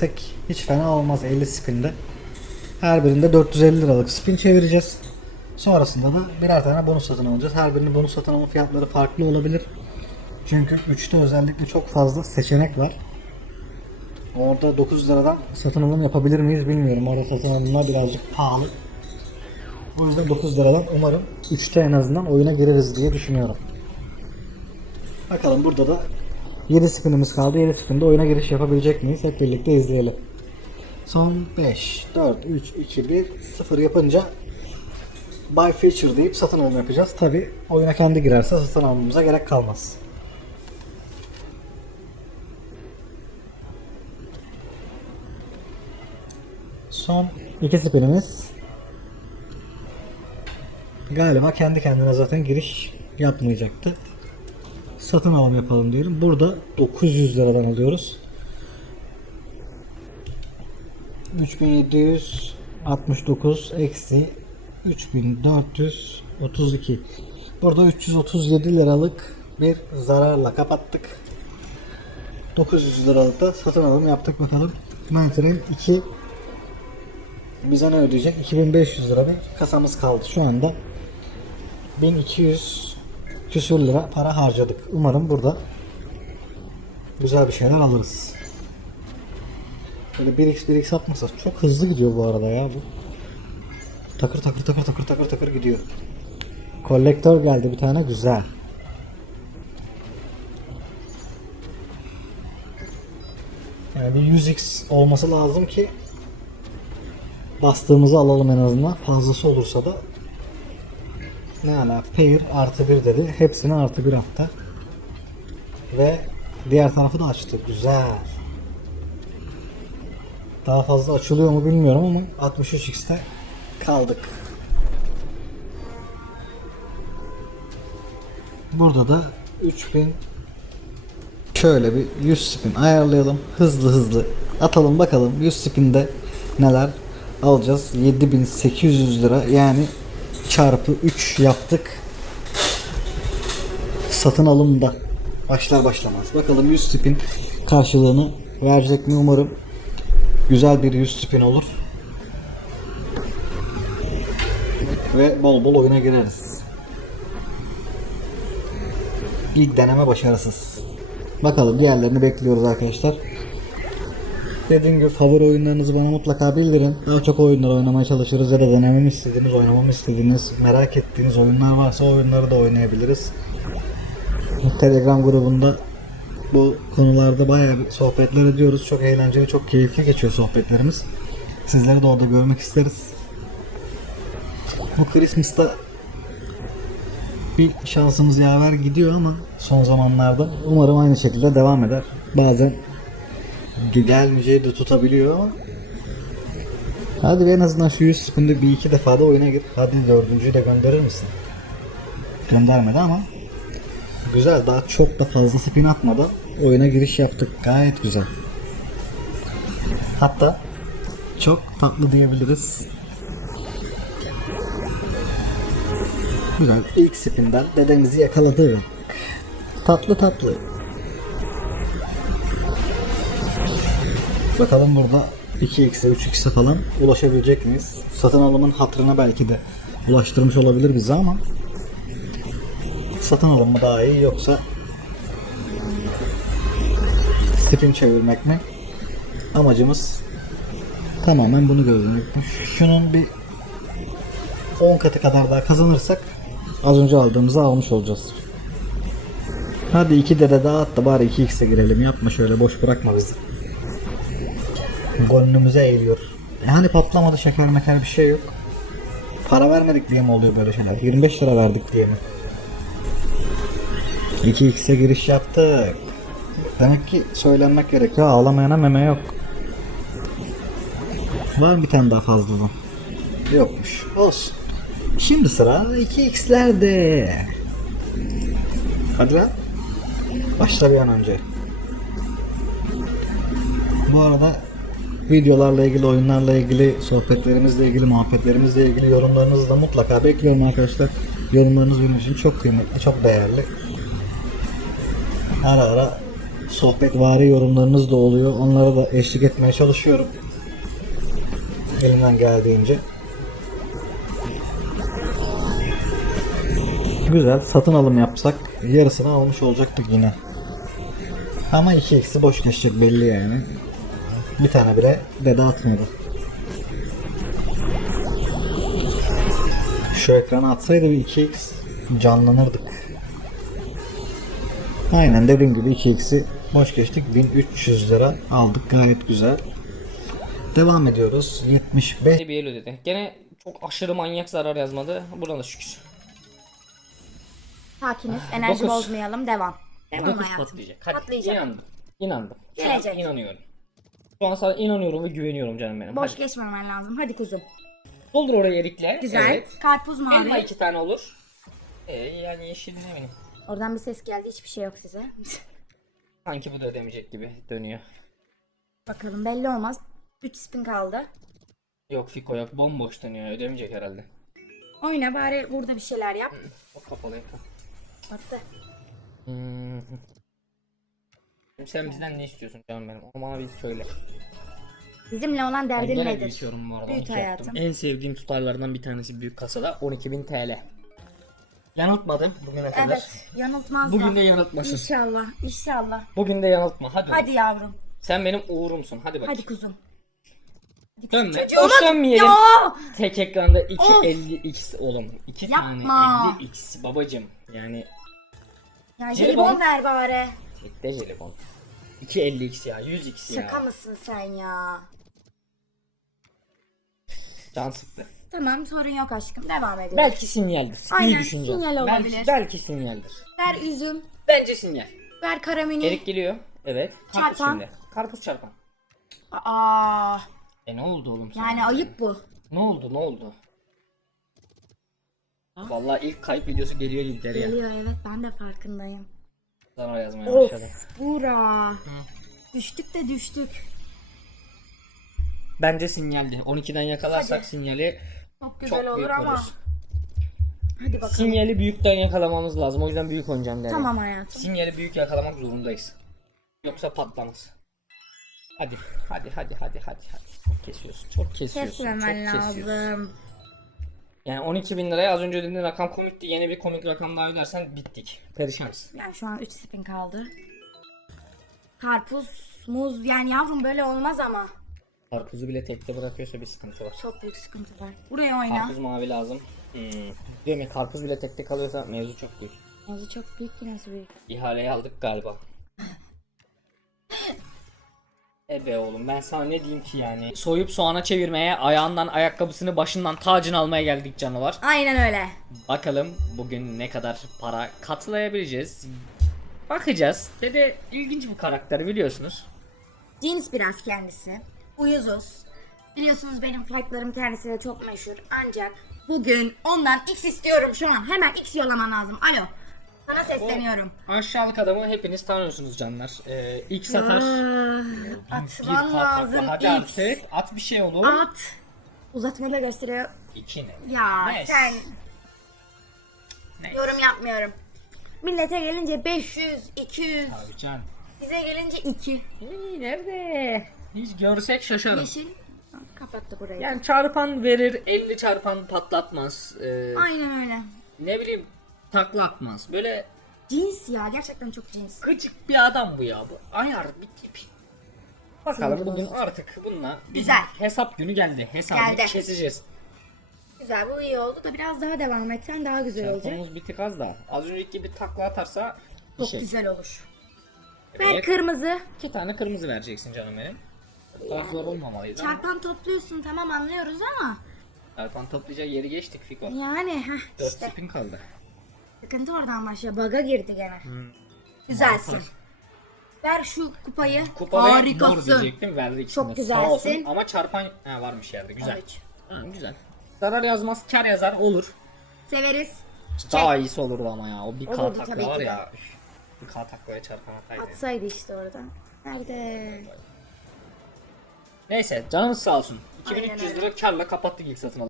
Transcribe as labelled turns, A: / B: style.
A: çevirsek hiç fena olmaz 50 spinde. Her birinde 450 liralık spin çevireceğiz. Sonrasında da birer tane bonus satın alacağız. Her birinin bonus satın alma fiyatları farklı olabilir. Çünkü 3'te özellikle çok fazla seçenek var. Orada 9 liradan satın alım yapabilir miyiz bilmiyorum. Orada satın alımlar birazcık pahalı. O yüzden 9 liradan umarım 3'te en azından oyuna gireriz diye düşünüyorum. Bakalım burada da 7 spinimiz kaldı. 7 spinde oyuna giriş yapabilecek miyiz? Hep birlikte izleyelim. Son 5, 4, 3, 2, 1, 0 yapınca Buy Feature deyip satın alım yapacağız. Tabi oyuna kendi girerse satın almamıza gerek kalmaz. Son iki spinimiz. Galiba kendi kendine zaten giriş yapmayacaktı. Satın alım yapalım diyorum. Burada 900 liradan alıyoruz. 3769 eksi 3432. Burada 337 liralık bir zararla kapattık. 900 liralık da satın alım yaptık bakalım. Mentorin 2 bize ne ödeyecek? 2500 lira bir kasamız kaldı şu anda. 1200 küsür lira para harcadık. Umarım burada güzel bir şeyler alırız. Böyle 1x 1x atmasa çok hızlı gidiyor bu arada ya bu. Takır takır takır takır takır takır gidiyor. Kolektör geldi bir tane güzel. Yani bir 100x olması lazım ki bastığımızı alalım en azından. Fazlası olursa da ne ala pair artı bir dedi. Hepsini artı bir attı. Ve diğer tarafı da açtı. Güzel. Daha fazla açılıyor mu bilmiyorum ama 63x'te kaldık. Burada da 3000 şöyle bir 100 spin ayarlayalım. Hızlı hızlı atalım bakalım 100 spinde neler alacağız. 7800 lira yani çarpı 3 yaptık. Satın alımda başlar başlamaz. Bakalım 100 spin karşılığını verecek mi umarım. Güzel bir 100 spin olur. Ve bol bol oyuna gireriz. İlk deneme başarısız. Bakalım diğerlerini bekliyoruz arkadaşlar. Dediğim gibi favori oyunlarınızı bana mutlaka bildirin. Daha çok oyunlar oynamaya çalışırız ya da denememi istediğiniz, oynamamı istediğiniz, merak ettiğiniz oyunlar varsa oyunları da oynayabiliriz. Telegram grubunda bu konularda bayağı bir sohbetler ediyoruz. Çok eğlenceli, çok keyifli geçiyor sohbetlerimiz. Sizleri de orada görmek isteriz. Bu Christmas'ta bir şansımız yaver gidiyor ama son zamanlarda umarım aynı şekilde devam eder. Bazen gelmeyeceği de tutabiliyor ama Hadi en azından şu 100 spinde bir iki defa da oyuna gir. Hadi dördüncüyü de gönderir misin? Göndermedi ama güzel daha çok da fazla spin atmadan oyuna giriş yaptık. Gayet güzel. Hatta çok tatlı diyebiliriz. Güzel. İlk spinden dedemizi yakaladı. Tatlı tatlı. Bakalım burada 2x'e 3x'e falan ulaşabilecek miyiz? Satın alımın hatırına belki de ulaştırmış olabilir bizi ama satın alım mı daha iyi yoksa spin çevirmek mi? Amacımız tamamen bunu gözlemek. Şunun bir 10 katı kadar daha kazanırsak az önce aldığımızı almış olacağız. Hadi iki dede daha at da bari 2x'e girelim. Yapma şöyle boş bırakma bizi. Gönlümüze eğiliyor. Yani patlamadı şeker meker bir şey yok. Para vermedik diye mi oluyor böyle şeyler? 25 lira verdik diye mi? 2x'e giriş yaptık. Demek ki söylenmek gerek. Ya ağlamayana meme yok. Var mı bir tane daha fazladan? Yokmuş. Olsun. Şimdi sıra 2x'lerde. Hadi lan. Başla bir an önce. Bu arada videolarla ilgili, oyunlarla ilgili, sohbetlerimizle ilgili, muhabbetlerimizle ilgili yorumlarınızı da mutlaka bekliyorum arkadaşlar. Yorumlarınız benim için çok kıymetli, çok değerli. Ara ara sohbetvari yorumlarınız da oluyor. Onlara da eşlik etmeye çalışıyorum. Elimden geldiğince. Güzel. Satın alım yapsak yarısını almış olacaktık yine. Ama 2x'i boş geçecek belli yani. Bir tane bile dede atmadı. Şu ekranı atsaydı bir 2x canlanırdık. Aynen dediğim gibi 2x'i boş geçtik. 1300 lira aldık gayet güzel. Devam ediyoruz. 75
B: bir el ödedi. Gene çok aşırı manyak zarar yazmadı. Buna da şükür.
C: Sakiniz. Enerji
B: Dokuz.
C: bozmayalım. Devam. Devam
B: 9
C: hayatım.
B: patlayacak. Hadi
C: Patlayacak.
B: inandım. İnandım.
C: Gelecek.
B: inanıyorum. An sana inanıyorum ve güveniyorum canım benim.
C: Boş
B: Hadi.
C: geçmemen lazım. Hadi kuzum.
B: Doldur oraya erikle.
C: Güzel.
B: Evet.
C: Karpuz
B: Elma
C: mavi.
B: iki tane olur. Ee, yani yeşil ne benim.
C: Oradan bir ses geldi. Hiçbir şey yok size.
B: Sanki bu da ödemeyecek gibi dönüyor.
C: Bakalım belli olmaz. 3 spin kaldı.
B: Yok Fiko yok bomboş dönüyor ödemeyecek herhalde.
C: Oyna bari burada bir şeyler yap.
B: O kapalı ekran.
C: Battı.
B: Hmm. Şimdi sen bizden ne istiyorsun canım benim? Onu bana bir söyle.
C: Bizimle olan derdin
B: gene
C: nedir?
B: büyütüyorum bu arada.
C: Büyüt
B: 12
C: hayatım.
B: yaptım. En sevdiğim tutarlardan bir tanesi büyük kasada 12.000 TL. Yanıltmadım bugüne kadar.
C: Evet. Yanıltmaz
B: Bugün de yanıltmasın.
C: İnşallah. İnşallah.
B: Bugün de yanıltma. Hadi.
C: Hadi yavrum.
B: Sen benim uğurumsun. Hadi bakayım.
C: Hadi kuzum.
B: Dönme.
C: Çocuğumuz-
B: Boş dönmeyelim.
C: Ya!
B: Tek ekranda 2
C: Of!
B: 50x oğlum. 2
C: Yapma.
B: tane 50x babacım. Yani
C: Ya
B: jelibon
C: ver bari.
B: tek de jelibon. 2 50x ya 100x ya.
C: Şaka mısın sen ya?
B: Can sıktı.
C: Tamam sorun yok aşkım. Devam ediyoruz.
B: Belki sinyaldir.
C: Aynen,
B: İyi düşünce.
C: sinyal
B: Belki,
C: olabilir.
B: belki sinyaldir.
C: Ver üzüm.
B: Bence sinyal.
C: Ver karamini.
B: Erik geliyor. Evet. Karpuz
C: Çarpan.
B: şimdi. Karpuz çarpan.
C: Aa,
B: E ne oldu oğlum sana?
C: yani ayıp bu.
B: Ne oldu ne oldu? Vallahi ilk kayıp videosu geliyor gibi ya.
C: Geliyor evet ben de farkındayım.
B: Sana yazmaya
C: Of
B: başladı.
C: Bura. Düştük de düştük.
B: Bence sinyaldi. 12'den yakalarsak
C: Hadi.
B: sinyali
C: Çok güzel
B: çok
C: olur
B: büyük
C: ama.
B: oluruz.
C: Hadi bakalım.
B: Sinyali büyükten yakalamamız lazım. O yüzden büyük oynayacağım derim.
C: Tamam hayatım.
B: Sinyali büyük yakalamak zorundayız. Yoksa patlamaz. Hadi, hadi, hadi, hadi, hadi, hadi. Çok kesiyorsun, çok kesiyorsun,
C: Kesmemen
B: çok kesiyorsun.
C: lazım.
B: Yani 12 bin liraya az önce ödediğin rakam komikti. Yeni bir komik rakam daha ödersen bittik. Perişanız.
C: Yani şu an 3 spin kaldı. Karpuz, muz yani yavrum böyle olmaz ama.
B: Karpuzu bile tekte bırakıyorsa bir sıkıntı var.
C: Çok büyük sıkıntı var. Buraya oyna.
B: Karpuz mavi lazım. Hmm. Değil mi? Karpuz bile tekte kalıyorsa mevzu çok büyük.
C: Yazı çok büyük ki nasıl büyük.
B: İhaleyi aldık galiba. E be oğlum ben sana ne diyeyim ki yani. Soyup soğana çevirmeye, ayağından ayakkabısını başından tacını almaya geldik canavar.
C: Aynen öyle.
B: Bakalım bugün ne kadar para katlayabileceğiz. Bakacağız. Dede ilginç bir karakter biliyorsunuz.
C: Cins biraz kendisi. Uyuzuz. Biliyorsunuz benim fightlarım kendisi de çok meşhur. Ancak bugün ondan X istiyorum şu an. Hemen X yollaman lazım. Alo. Sana sesleniyorum.
B: Aşağılık adamı hepiniz tanıyorsunuz canlar. Ee, ilk satar.
C: Atman lazım.
B: Hadi
C: X.
B: artık. At bir şey olur.
C: At. Uzatmayı da gösteriyor.
B: İki ne?
C: Ya
B: Neyse.
C: sen
B: Neyse.
C: yorum yapmıyorum. Millete gelince 500, 200.
B: Abi can.
C: Bize gelince 2.
B: İyi, nerede? Hiç görsek şaşarım.
C: Yeşil. Kapattı burayı.
B: Yani çarpan verir, 50 çarpan patlatmaz. Ee,
C: Aynen öyle.
B: ne bileyim takla atmaz. Böyle
C: Cins ya gerçekten çok cins.
B: gıcık bir adam bu ya bu. Ayar bir tip. Bakalım
C: Sinir
B: bugün
C: bozucu.
B: artık bununla bir
C: Güzel.
B: hesap günü geldi. Hesabını
C: Geldi.
B: keseceğiz.
C: Güzel bu iyi oldu da biraz daha devam etsen daha güzel olacak.
B: Telefonumuz bir tık az da. Az önceki gibi takla atarsa bir
C: Çok
B: şey.
C: güzel olur. Ver
B: Evet.
C: kırmızı.
B: İki tane kırmızı vereceksin canım benim. Bu kadar zor olmamalıydı. ama
C: Çarpan topluyorsun tamam anlıyoruz ama.
B: Çarpan toplayacak yeri geçtik Fiko.
C: Yani heh
B: 4
C: işte.
B: spin kaldı.
C: Sıkıntı oradan başlıyor. Baga girdi gene. Güzelsin.
B: Mantar.
C: Ver şu kupayı.
B: Kupa ve mor
C: Harikasın.
B: diyecektim verdi.
C: Çok güzelsin.
B: Sağ olsun ama çarpan ha, varmış yerde güzel.
C: Evet.
B: Ha, güzel. Zarar yazmaz kar yazar olur.
C: Severiz.
B: Daha iyisi olurdu ama ya o bir K
C: Olurdu
B: takla var
C: ki de.
B: ya. üf, Bir K taklaya çarpan hataydı.
C: Atsaydı işte oradan. Nerede?
B: Neyse canımız sağ olsun.
C: Aynen
B: 2300
C: öyle.
B: lira karla kapattık ilk satın alımı.